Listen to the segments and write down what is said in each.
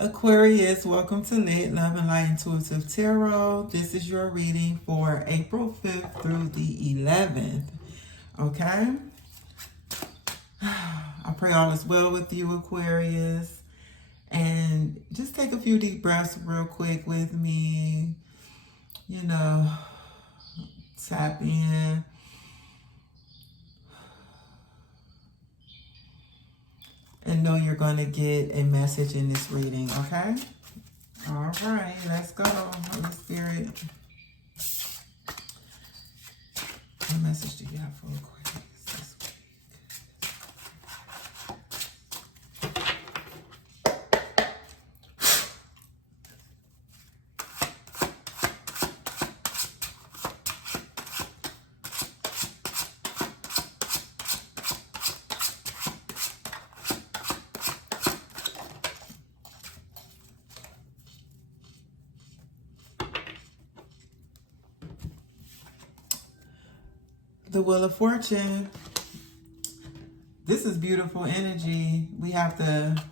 Aquarius, welcome to Lit, Love and Light Intuitive Tarot. This is your reading for April 5th through the 11th. Okay? I pray all is well with you, Aquarius. And just take a few deep breaths real quick with me. You know, tap in. And know you're going to get a message in this reading, okay? All right, let's go, Holy Spirit. What message do you have for Aquarius this week? The Wheel of Fortune. This is beautiful energy. We have the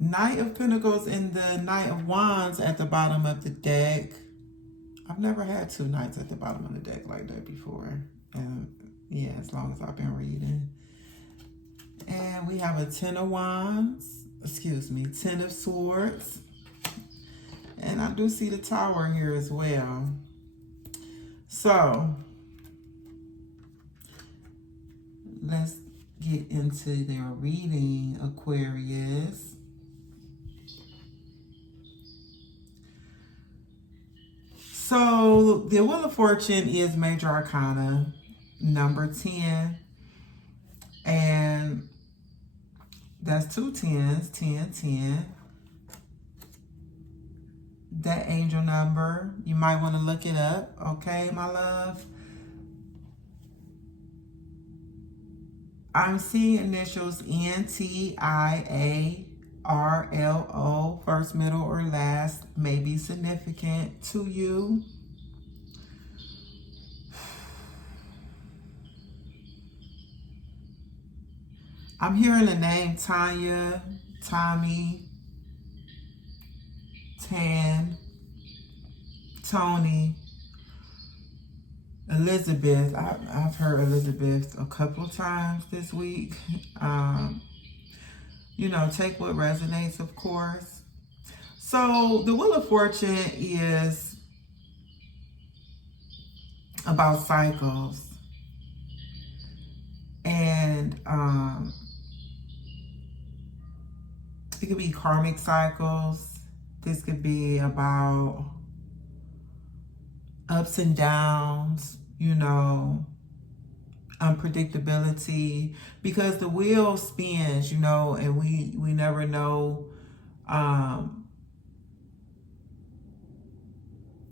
Knight of Pentacles and the Knight of Wands at the bottom of the deck. I've never had two knights at the bottom of the deck like that before. And yeah, as long as I've been reading. And we have a Ten of Wands. Ten of Swords. And I do see the Tower here as well. So, let's get into their reading, Aquarius. So, the Wheel of Fortune is Major Arcana number 10. And that's two tens, 10, 10. That angel number, you might want to look it up, okay, my love? I'm seeing initials NTIARLO, first, middle, or last, may be significant to you. I'm hearing the name Tanya, Tommy, Tan, Tony, Elizabeth. I've heard Elizabeth a couple of times this week. You know, take what resonates, of course. So the Wheel of Fortune is about cycles. And it could be karmic cycles. This could be about ups and downs, you know, unpredictability, because the wheel spins, you know, and we never know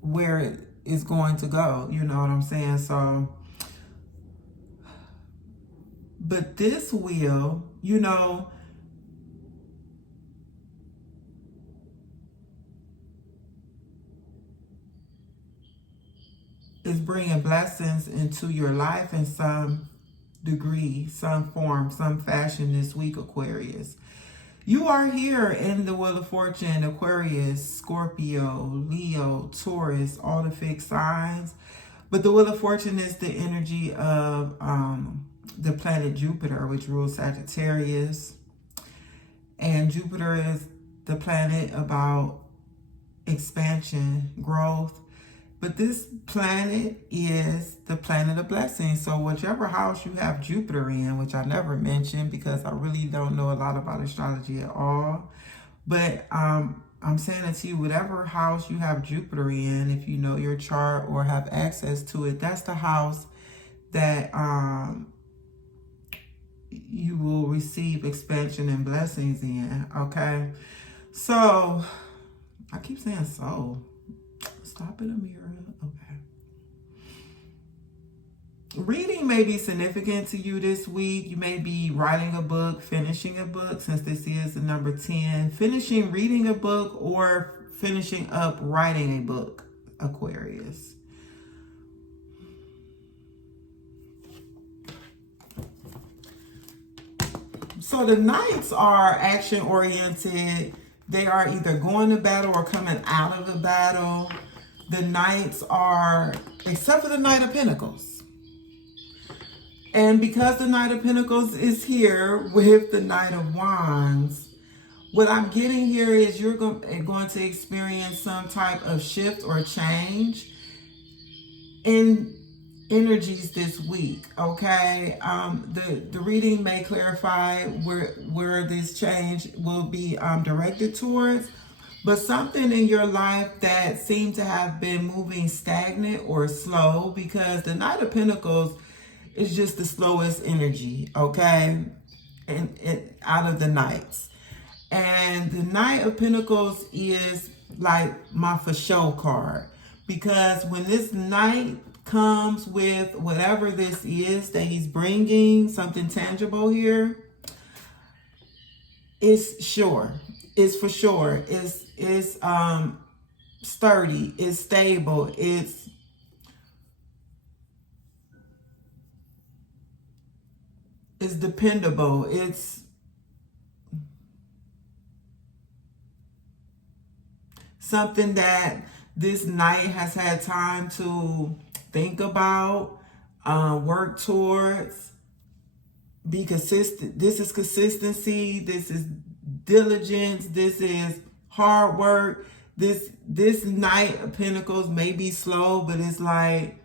where it is going to go, you know what I'm saying? So, but this wheel, you know, is bringing blessings into your life in some degree, some form, some fashion this week, Aquarius. You are here in the Wheel of Fortune, Aquarius, Scorpio, Leo, Taurus, all the fixed signs. But the Wheel of Fortune is the energy of the planet Jupiter, which rules Sagittarius. And Jupiter is the planet about expansion, growth. But this planet is the planet of blessings. So whichever house you have Jupiter in, which I never mentioned because I really don't know a lot about astrology at all. But I'm saying it to you, whatever house you have Jupiter in, if you know your chart or have access to it, that's the house that you will receive expansion and blessings in, okay? So, I keep saying so. Stop it, Amira. Okay. Reading may be significant to you this week. You may be writing a book, finishing a book, since this is the number 10. Finishing reading a book or finishing up writing a book, Aquarius. So the knights are action oriented. They are either going to battle or coming out of the battle. The knights are, except for the Knight of Pentacles. And because the Knight of Pentacles is here with the Knight of Wands, what I'm getting here is you're going to experience some type of shift or change in energies this week, okay? The reading may clarify where this change will be directed towards, but something in your life that seemed to have been moving stagnant or slow, because the Knight of Pentacles is just the slowest energy, okay? And out of the knights. And the Knight of Pentacles is like my for show card, because when this knight comes with whatever this is that he's bringing, something tangible here, it's sure. It's for sure. It's sturdy. It's stable. It's dependable. It's something that this knight has had time to think about, work towards, be consistent. This is consistency. This is diligence. This is hard work. This Knight of Pentacles may be slow, but it's like,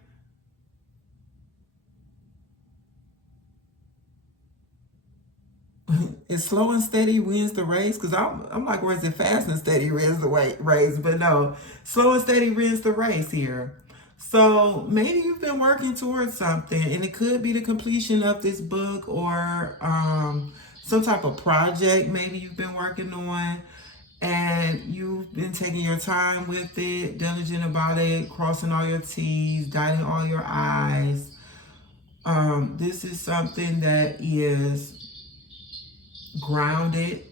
it's slow and steady wins the race. Because I'm like, where's it fast and steady wins the race? But no, slow and steady wins the race here. So maybe you've been working towards something, and it could be the completion of this book, or some type of project maybe you've been working on, and you've been taking your time with it, diligent about it, crossing all your T's, dotting all your I's. This is something that is grounded.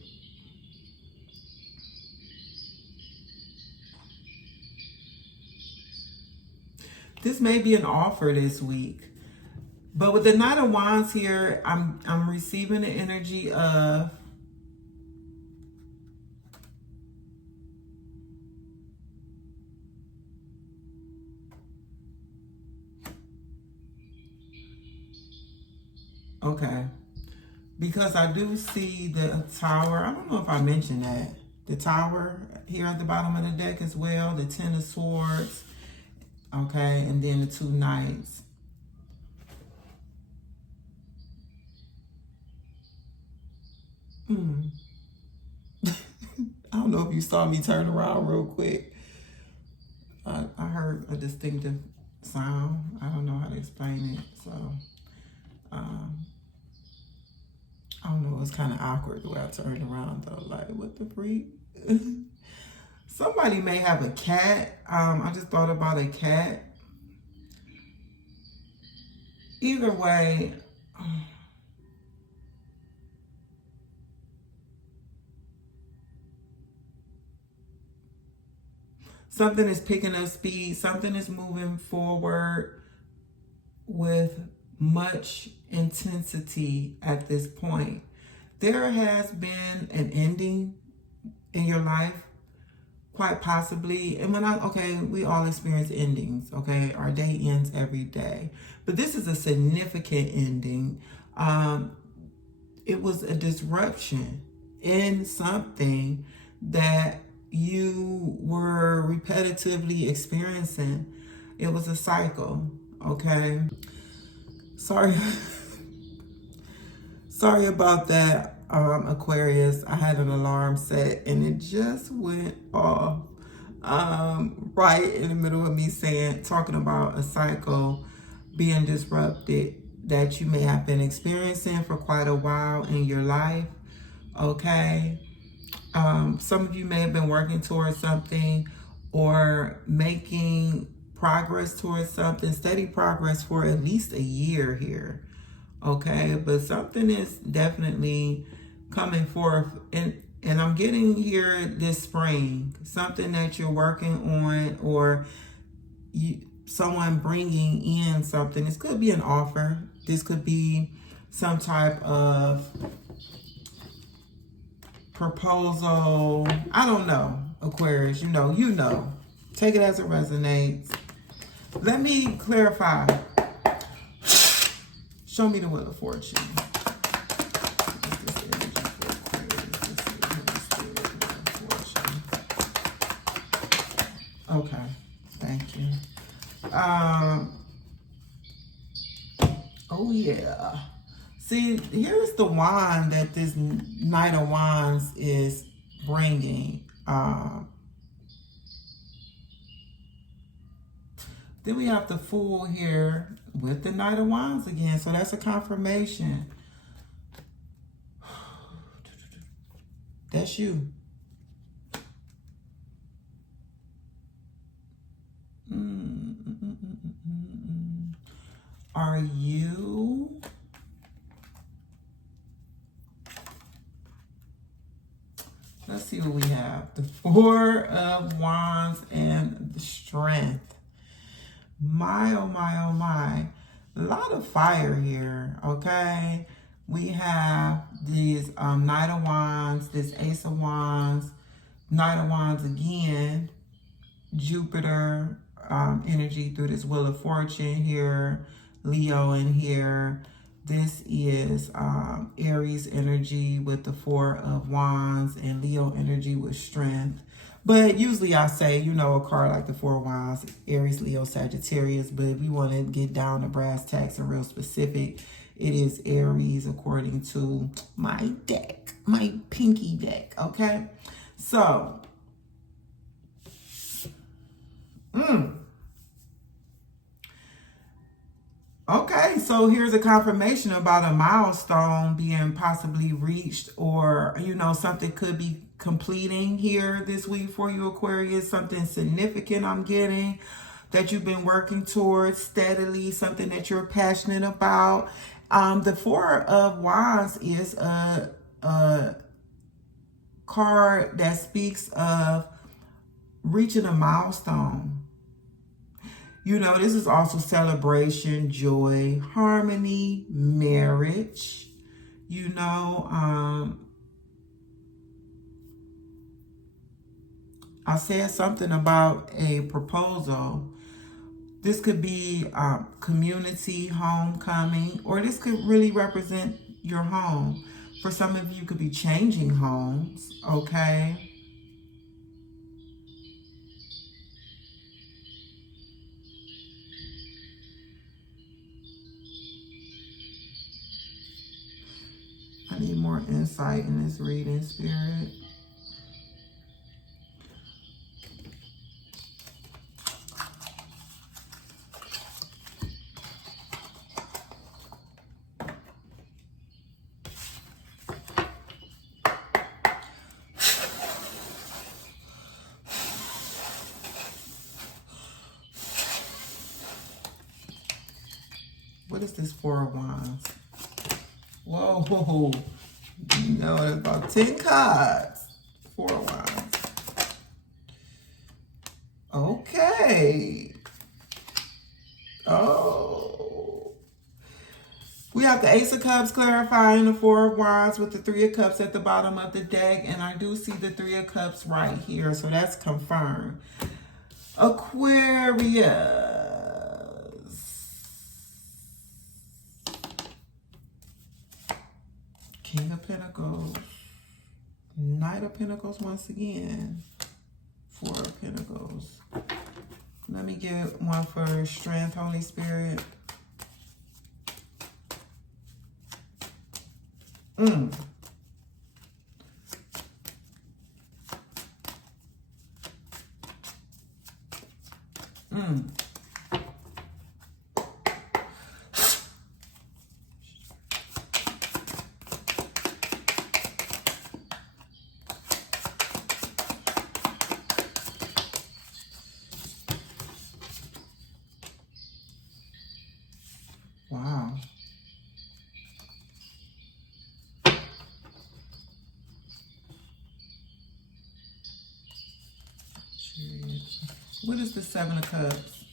This may be an offer this week. But with the Knight of Wands here, I'm receiving the energy of okay. Because I do see the Tower. I don't know if I mentioned that. The Tower here at the bottom of the deck as well. The Ten of Swords. Okay, and then the two Knights. I don't know if you saw me turn around real quick. I heard a distinctive sound. I don't know how to explain it. So, I don't know. It's kind of awkward the way I turned around though. Like, what the freak? Somebody may have a cat. I just thought about a cat. Either way, something is picking up speed. Something is moving forward with much intensity at this point. There has been an ending in your life, quite possibly. And we all experience endings, okay? Our day ends every day. But this is a significant ending. It was a disruption in something that you were repetitively experiencing. It was a cycle, okay? Sorry about that, Aquarius. I had an alarm set and it just went off right in the middle of me talking about a cycle being disrupted that you may have been experiencing for quite a while in your life, okay? Some of you may have been working towards something or making progress towards something, steady progress for at least a year here, okay? But something is definitely coming forth, and I'm getting here this spring, something that you're working on, or someone bringing in something. This could be an offer. This could be some type of proposal. I don't know, Aquarius. You know. Take it as it resonates. Let me clarify. Show me the Wheel of Fortune. Okay, thank you. Oh yeah. See, here's the wand that this Knight of Wands is bringing. Then we have the Fool here with the Knight of Wands again. So that's a confirmation. That's you. Are you... Let's see what we have. The Four of Wands and the Strength. My, oh my, oh my. A lot of fire here, okay? We have these Knight of Wands, this Ace of Wands, Knight of Wands again, Jupiter energy through this Wheel of Fortune here, Leo in here. This is Aries energy with the Four of Wands and Leo energy with Strength. But usually I say, you know, a card like the Four of Wands, Aries, Leo, Sagittarius. But if we want to get down to brass tacks and real specific, it is Aries according to my deck, my pinky deck, okay? So, okay, so here's a confirmation about a milestone being possibly reached, or, you know, something could be completing here this week for you, Aquarius. Something significant I'm getting that you've been working towards steadily, something that you're passionate about. The Four of Wands is a card that speaks of reaching a milestone. You know, this is also celebration, joy, harmony, marriage. You know, I said something about a proposal. This could be community, homecoming, or this could really represent your home. For some of you, could be changing homes, okay? I need more insight in this reading, Spirit. What is this Four of Wands? Whoa. No, it's about 10 cards. Four of Wands. Okay. Oh. We have the Ace of Cups clarifying the Four of Wands with the Three of Cups at the bottom of the deck. And I do see the Three of Cups right here. So that's confirmed. Aquarius. King of Pentacles. Knight of Pentacles once again. Four of Pentacles. Let me get one for Strength, Holy Spirit. Wow. What is the Seven of Cups?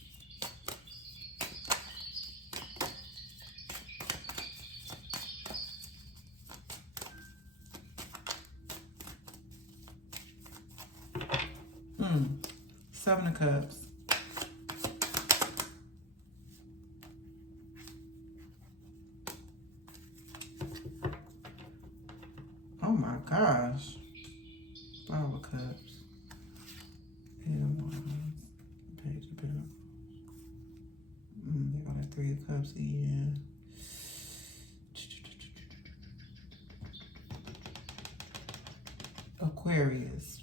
Seven of Cups. Oh my gosh. Five of Cups. Eight of Wands. Page of Pentacles. They got a Three of Cups again. Aquarius.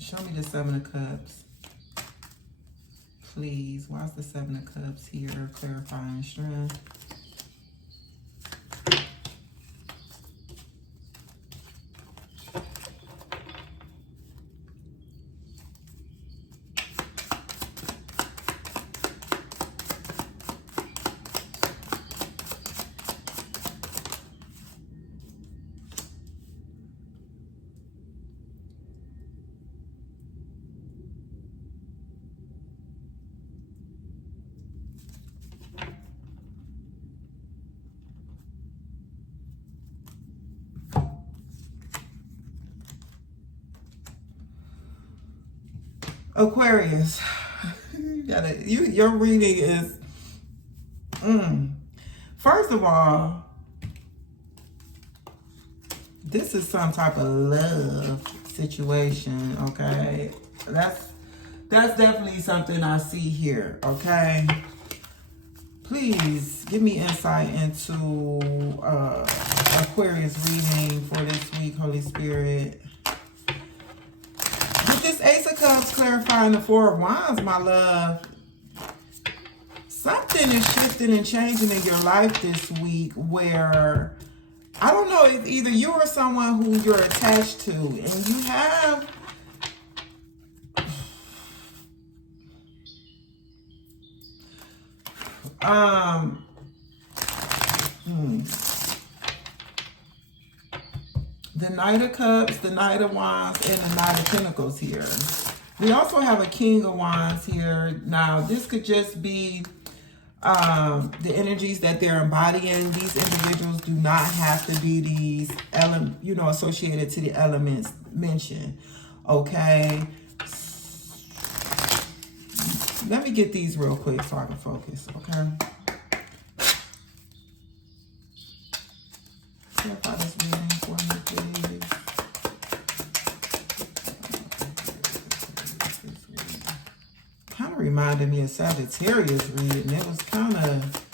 Show me the Seven of Cups. Please. Why is the Seven of Cups here? Clarifying strength. Aquarius, your reading is, first of all, this is some type of love situation, okay? That's definitely something I see here, okay? Please give me insight into Aquarius reading for this week, Holy Spirit. This Ace of Cups clarifying the Four of Wands, my love. Something is shifting and changing in your life this week where, I don't know if either you or someone who you're attached to, and you have the Knight of Cups, the Knight of Wands, and the Knight of Pentacles here. We also have a King of Wands here. Now, this could just be the energies that they're embodying. These individuals do not have to be these, associated to the elements mentioned. Okay. Let me get these real quick so I can focus. Okay. Clarify this reading for me, please. Kind of reminded me of Sagittarius reading. It was kind of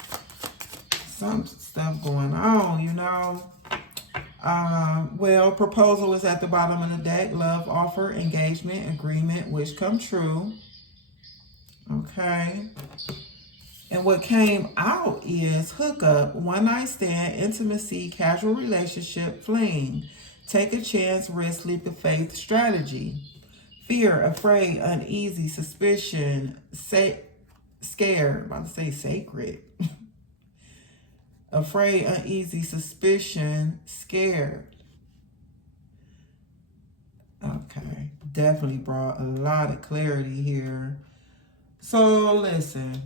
some stuff going on, you know. Well, proposal is at the bottom of the deck. Love, offer, engagement, agreement, wish come true. Okay. And what came out is hookup, one night stand, intimacy, casual relationship, fling, take a chance, risk, leap of faith, strategy, fear, afraid, uneasy, suspicion, scared, I'm about to say sacred, afraid, uneasy, suspicion, scared. Okay, definitely brought a lot of clarity here. So listen.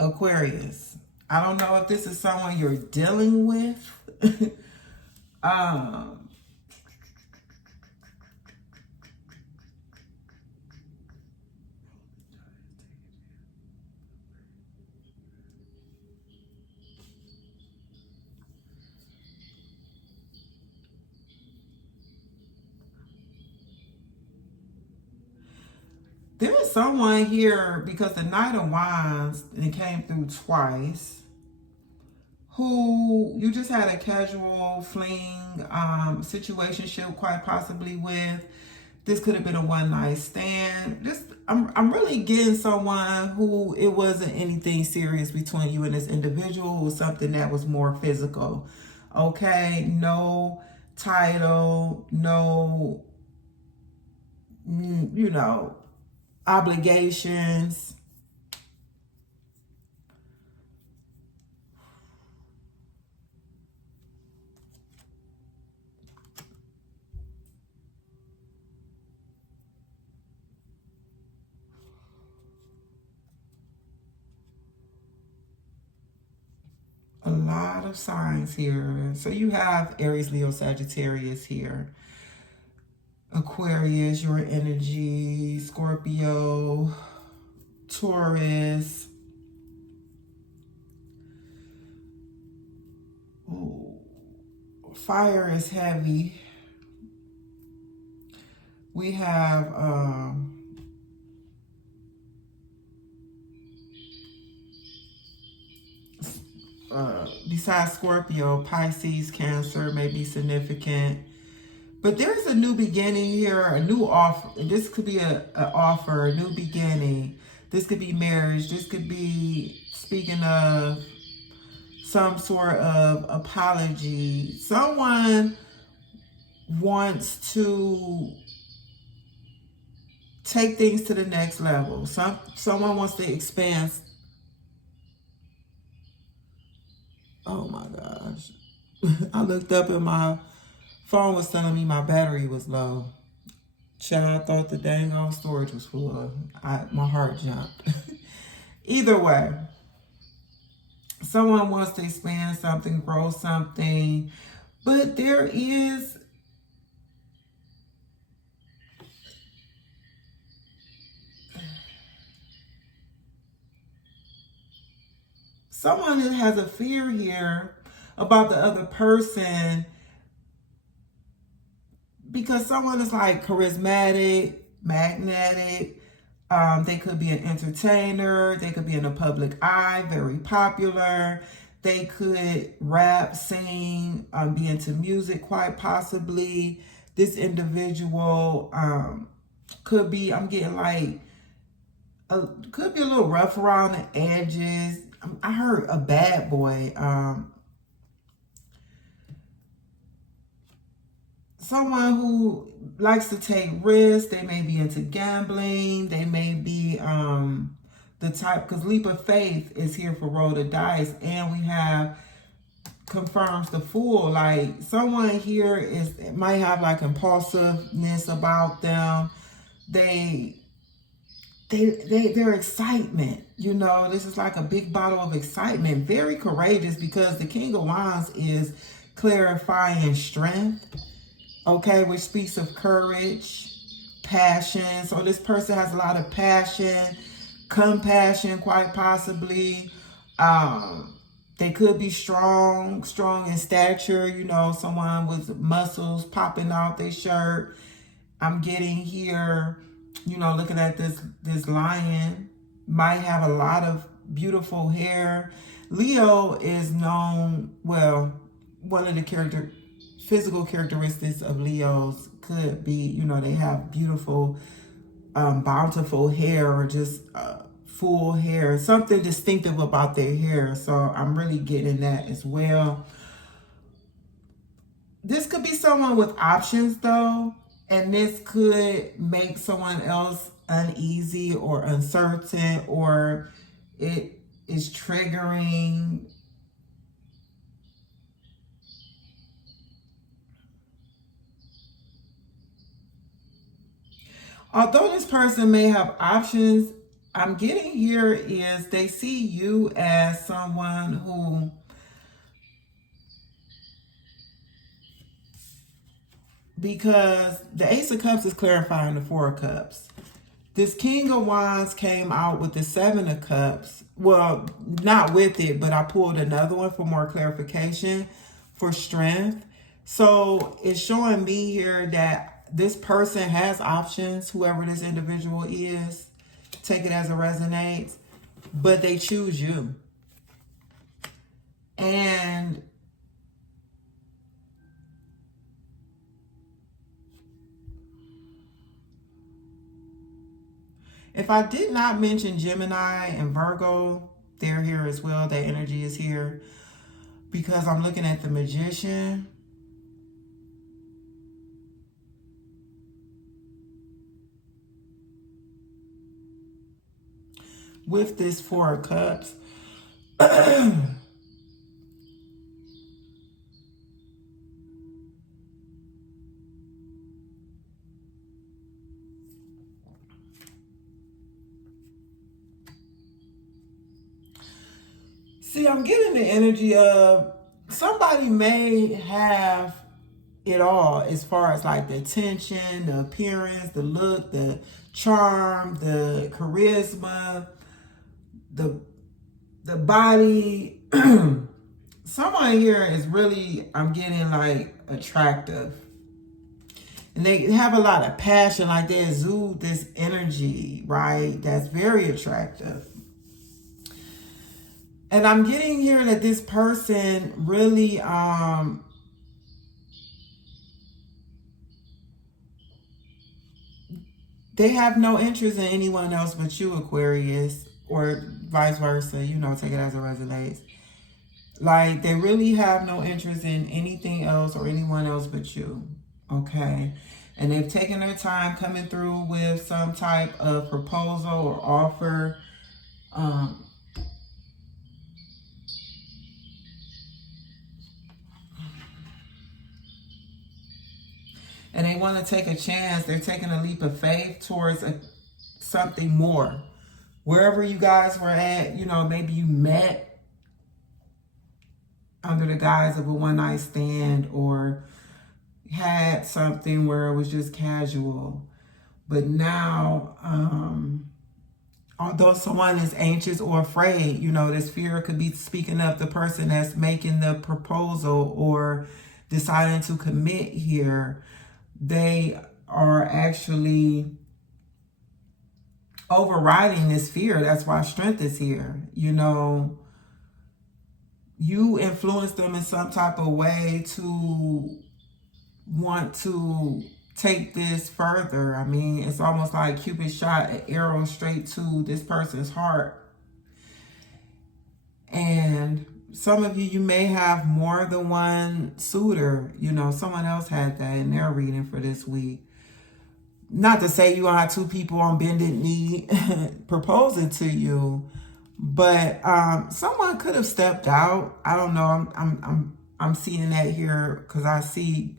Aquarius, I don't know if this is someone you're dealing with. There is someone here, because the Knight of Wands, and it came through twice, who you just had a casual fling situationship quite possibly with. This could have been a one-night stand. I'm really getting someone who it wasn't anything serious between you and this individual. It was something that was more physical. Okay, no title, no, obligations. A lot of signs here. So you have Aries, Leo, Sagittarius here. Aquarius, your energy. Scorpio, Taurus. Ooh. Fire is heavy. We have besides Scorpio, Pisces, Cancer may be significant. But there's a new beginning here, a new offer. This could be an offer, a new beginning. This could be marriage. This could be, speaking of, some sort of apology. Someone wants to take things to the next level. Someone wants to expand. Oh my gosh. I looked up and my phone was telling me my battery was low. Child, I thought the dang old storage was full. My heart jumped. Either way, someone wants to expand something, grow something, but there is someone that has a fear here about the other person, because someone is like charismatic, magnetic. They could be an entertainer. They could be in the public eye, very popular. They could rap, sing, be into music quite possibly. This individual could be, I'm getting like, could be a little rough around the edges. I heard a bad boy. Someone who likes to take risks. They may be into gambling. They may be the type, because leap of faith is here for roll the dice, and we have confirms the Fool. Like, someone here might have like impulsiveness about them. Their excitement, this is like a big bottle of excitement. Very courageous, because the King of Wands is clarifying strength. Okay, which speaks of courage, passion. So this person has a lot of passion, compassion, quite possibly. They could be strong in stature, someone with muscles popping out their shirt. I'm getting here, looking at this lion, might have a lot of beautiful hair. Leo is known, well, one of the physical characteristics of Leos could be, they have beautiful, bountiful hair, or just full hair, something distinctive about their hair. So I'm really getting that as well. This could be someone with options though, and this could make someone else uneasy or uncertain, or it is triggering. Although this person may have options, I'm getting here is they see you as someone who because the Ace of Cups is clarifying the Four of Cups. This King of Wands came out with the Seven of Cups. Well, not with it, but I pulled another one for more clarification, for strength. So it's showing me here that this person has options, whoever this individual is. Take it as it resonates. But they choose you. And if I did not mention Gemini and Virgo, they're here as well. Their energy is here, because I'm looking at the Magician. With this Four of Cups. See, I'm getting the energy of somebody may have it all as far as like the attention, the appearance, the look, the charm, the charisma, the body. Someone here is really, I'm getting like attractive. And they have a lot of passion, like they exude this energy, right? That's very attractive. And I'm getting here that this person really, they have no interest in anyone else but you, Aquarius, or vice versa. You know, take it as it resonates. Like, they really have no interest in anything else or anyone else but you, okay? And they've taken their time coming through with some type of proposal or offer. And they want to take a chance. They're taking a leap of faith towards something more. Wherever you guys were at, you know, maybe you met under the guise of a one-night stand or had something where it was just casual. But now, although someone is anxious or afraid, you know, this fear could be speaking of the person that's making the proposal or deciding to commit here. They are actually overriding this fear. That's why strength is here. You know, you influence them in some type of way to want to take this further. I mean, it's almost like Cupid shot an arrow straight to this person's heart. And some of you, you may have more than one suitor. You know, someone else had that in their reading for this week. Not to say you gonna have two people on bended knee proposing to you, but someone could have stepped out. I don't know. I'm seeing that here because I see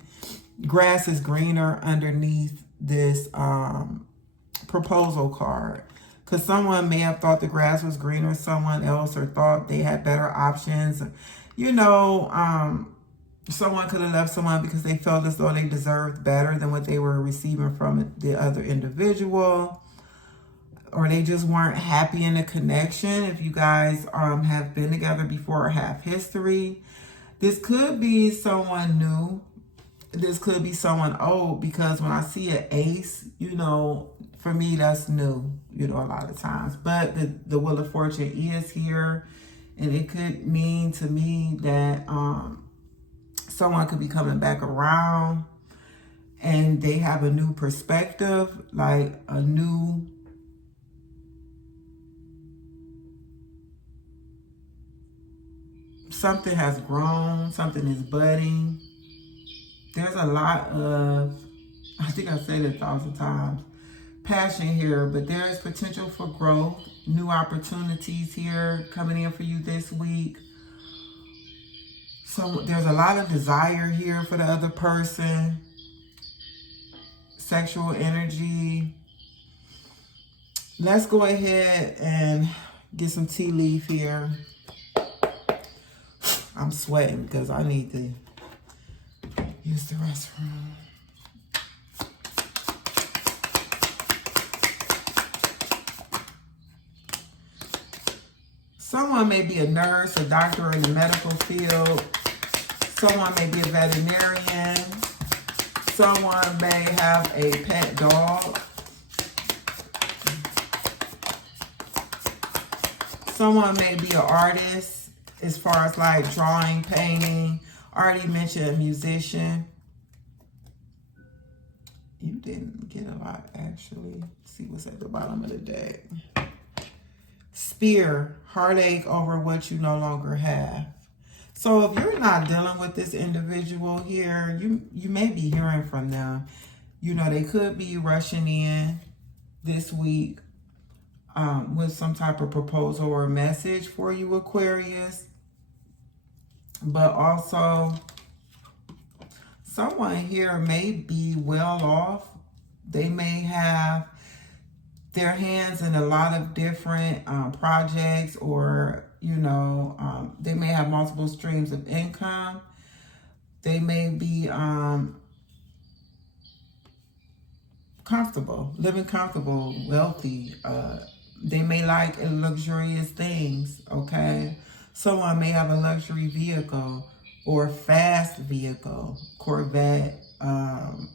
grass is greener underneath this proposal card. Because someone may have thought the grass was greener, someone else, or thought they had better options. You know, someone could have left someone because they felt as though they deserved better than what they were receiving from the other individual. Or they just weren't happy in the connection. If you guys have been together before or have history. This could be someone new. This could be someone old, because when I see an ace, you know, for me, that's new, you know, a lot of times. But the Wheel of Fortune is here, and it could mean to me that someone could be coming back around and they have a new perspective, like a new something has grown, something is budding. There's a lot of, I think I've said it 1,000 times, passion here, but there is potential for growth, new opportunities here coming in for you this week. So there's a lot of desire here for the other person, sexual energy. Let's go ahead and get some tea leaf here. I'm sweating because I need to use the restroom. Someone may be a nurse, a doctor in the medical field. Someone may be a veterinarian. Someone may have a pet dog. Someone may be an artist as far as like drawing, painting. Already mentioned a musician. You didn't get a lot, actually. Let's see what's at the bottom of the deck. Spear, heartache over what you no longer have. So if you're not dealing with this individual here, you may be hearing from them. You know, they could be rushing in this week with some type of proposal or message for you, Aquarius. But also, someone here may be well off. They may have their hands in a lot of different projects, or, You know, they may have multiple streams of income. They may be comfortable, living comfortable, wealthy. They may like luxurious things, okay? Someone may have a luxury vehicle or fast vehicle, Corvette, some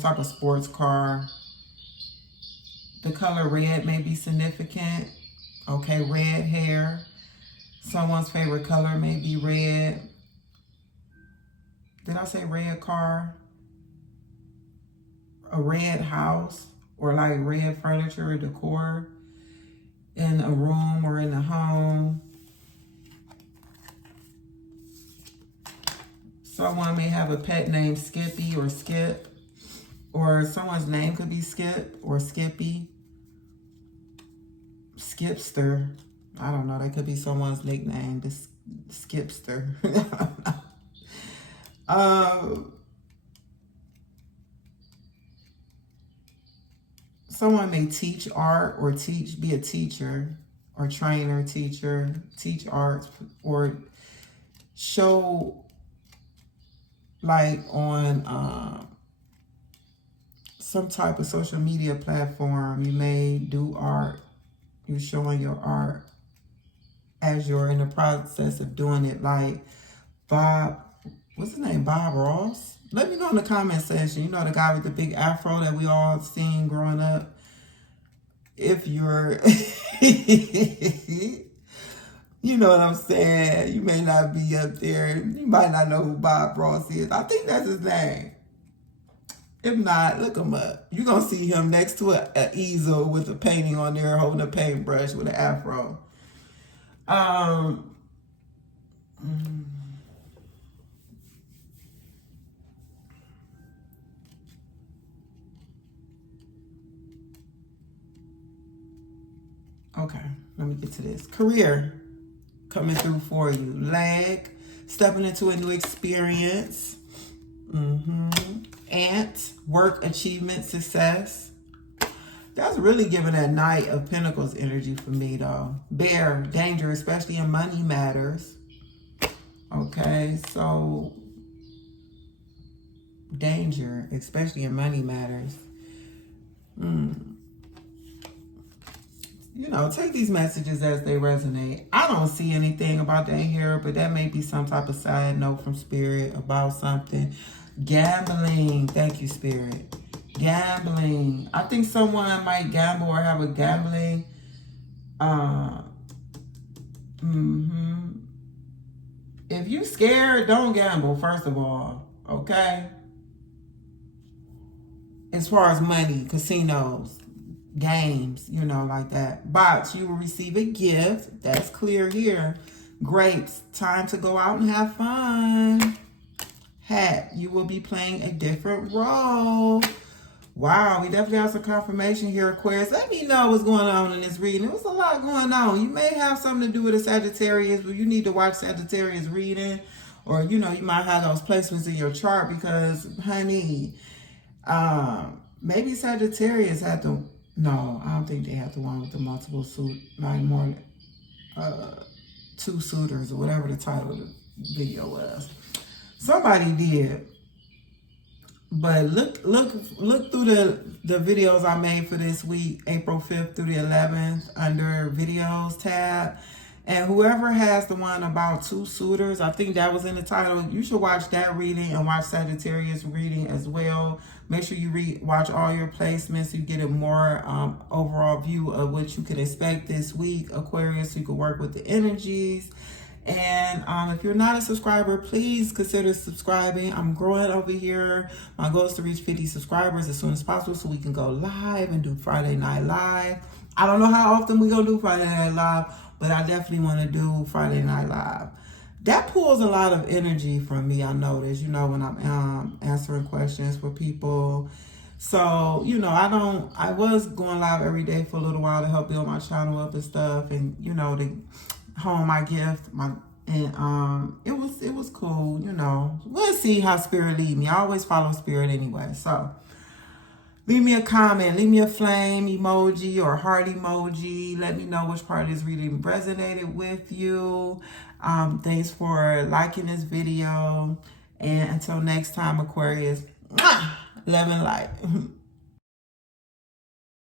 type of sports car. The color red may be significant, okay? Red hair. Someone's favorite color may be red. Did I say red car? A red house, or like red furniture or decor in a room or in a home. Someone may have a pet named Skippy or Skip, or someone's name could be Skip or Skippy. Skipster. I don't know. That could be someone's nickname, the Skipster. Someone may teach art or be a teacher or trainer, teacher, teach arts, or show like on some type of social media platform. You may do art. You're showing your art as you're in the process of doing it, like Bob, what's his name, Bob Ross? Let me know in the comment section. You know, the guy with the big afro that we all seen growing up. If you're, you know what I'm saying? You may not be up there. You might not know who Bob Ross is. I think that's his name. If not, look him up. You're going to see him next to an easel with a painting on there, holding a paintbrush with an afro. Okay, let me get to this. Career coming through for you. Leg, stepping into a new experience. Ant, work, achievement, success. That's really giving that Knight of Pentacles energy for me, though. Bear, danger, especially in money matters. Okay, so danger, especially in money matters. You know, take these messages as they resonate. I don't see anything about that here, but that may be some type of side note from Spirit about something. Gambling. Thank you, Spirit. Gambling. I think someone might gamble or have a gambling. If you scared, don't gamble, first of all. Okay? As far as money, casinos, games, you know, like that. Box, you will receive a gift. That's clear here. Grapes, time to go out and have fun. Hat, you will be playing a different role. Wow, we definitely have some confirmation here, Aquarius. Let me know what's going on in this reading. There was a lot going on. You may have something to do with a Sagittarius, but you need to watch Sagittarius reading. Or, you know, you might have those placements in your chart because, honey, maybe Sagittarius had the... No, I don't think they have the one with the multiple suit, like more two suitors or whatever the title of the video was. Somebody did. But look through the videos I made for this week, April 5th through the 11th, under videos tab. And whoever has the one about two suitors, I think that was in the title. You should watch that reading and watch Sagittarius reading as well. Make sure you watch all your placements so you get a more overall view of what you can expect this week, Aquarius, so you can work with the energies. And if you're not a subscriber, please consider subscribing. I'm growing over here. My goal is to reach 50 subscribers as soon as possible so we can go live and do Friday Night Live. I don't know how often we're going to do Friday Night Live, but I definitely want to do Friday Night Live. That pulls a lot of energy from me, I notice, you know, when I'm answering questions for people. So, you know, I was going live every day for a little while to help build my channel up and stuff, and, you know, to hone my gift, it was cool, you know. We'll see how Spirit lead me. I always follow Spirit anyway. So Leave me a comment. Leave me a flame emoji or heart emoji. Let me know which part of this reading resonated with you. Thanks for liking this video. And until next time, Aquarius, love and light.